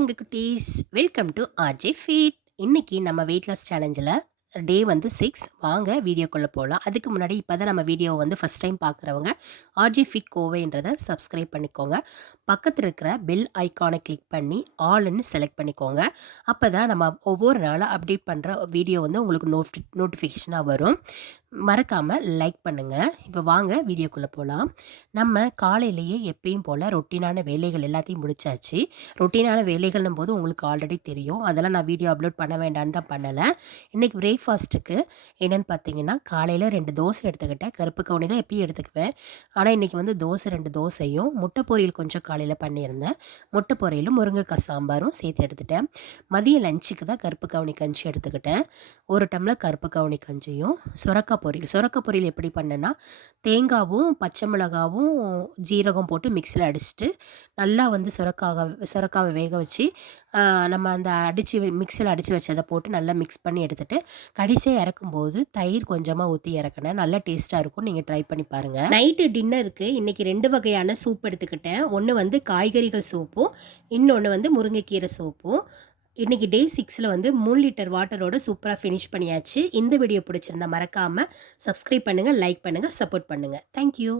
தங்க குட்டீஸ், welcome to RJ feet. இன்னைக்கு நம்ம வெயிட் லாஸ் சேலஞ்சில் டே வந்து 6. வாங்க வீடியோக்குள்ளே போகலாம். அதுக்கு முன்னாடி இப்போ தான் நம்ம வீடியோவை வந்து ஃபஸ்ட் டைம் பார்க்குறவங்க ஆர்ஜே ஃபீட் கோவைன்றதை சப்ஸ்கிரைப் பண்ணிக்கோங்க. பக்கத்தில் இருக்கிற பெல் ஐக்கானை கிளிக் பண்ணி ஆல்னு செலக்ட் பண்ணிக்கோங்க. அப்போ தான் நம்ம ஒவ்வொரு நாளும் அப்டேட் பண்ணுற வீடியோ வந்து உங்களுக்கு நோட்டிஃபிகேஷனாக வரும். மறக்காமல் லைக் பண்ணுங்கள். இப்போ வாங்க வீடியோக்குள்ளே போகலாம். நம்ம காலையிலேயே எப்பயும் போல் ரொட்டீனான வேலைகள் எல்லாத்தையும் முடிச்சாச்சு. ரொட்டீனான வேலைகள்னும் போது உங்களுக்கு ஆல்ரெடி தெரியும். அதெல்லாம் நான் வீடியோ அப்லோட் பண்ண வேண்டான்னு தான் பண்ணலை. இன்றைக்கி பிரேக்ஃபாஸ்ட்டுக்கு என்னென்னு பார்த்தீங்கன்னா, காலையில் 2 தோசை எடுத்துக்கிட்டேன். கருப்பு கவுனி தான் எப்பயும் எடுத்துக்குவேன். ஆனால் இன்றைக்கி வந்து 2 தோசையும் முட்டை பொரியல் கொஞ்சம் காலையில் பண்ணியிருந்தேன். முட்டை பொரியலும் முருங்கைக்காய் சாம்பாரும் சேர்த்து எடுத்துட்டேன். மதிய லஞ்சுக்கு தான் கருப்பு கவுனி கஞ்சி எடுத்துக்கிட்டேன். 1 டம்ளர் கருப்பு கவுனி கஞ்சியும் சுரக்காய் பொரியல் எப்படி பண்ணேன்னா, தேங்காவும் பச்சை மிளகாவும் ஜீரகம் போட்டு மிக்ஸியில் அடிச்சுட்டு நல்லா வந்து சுரக்காவை வேக வச்சு நம்ம அந்த மிக்ஸியில் அடித்து வச்சதை போட்டு நல்லா மிக்ஸ் பண்ணி எடுத்துகிட்டு கடைசியாக இறக்கும்போது தயிர் கொஞ்சமாக ஊற்றி இறக்குனேன். நல்லா டேஸ்ட்டாக இருக்கும். நீங்கள் ட்ரை பண்ணி பாருங்கள். நைட்டு டின்னருக்கு இன்றைக்கி 2 வகையான சூப் எடுத்துக்கிட்டேன். ஒன்று வந்து காய்கறிகள் சூப்பும், இன்னொன்று வந்து முருங்கைக்கீரை சூப்பும். இன்றைக்கி டே 6ல் வந்து 3 லிட்டர் வாட்டரோட சூப்பராக ஃபினிஷ் பண்ணியாச்சு. இந்த வீடியோ பிடிச்சிருந்தா மறக்காமல் சப்ஸ்கிரைப் பண்ணுங்கள், லைக் பண்ணுங்கள், சப்போர்ட் பண்ணுங்கள். தேங்க்யூ.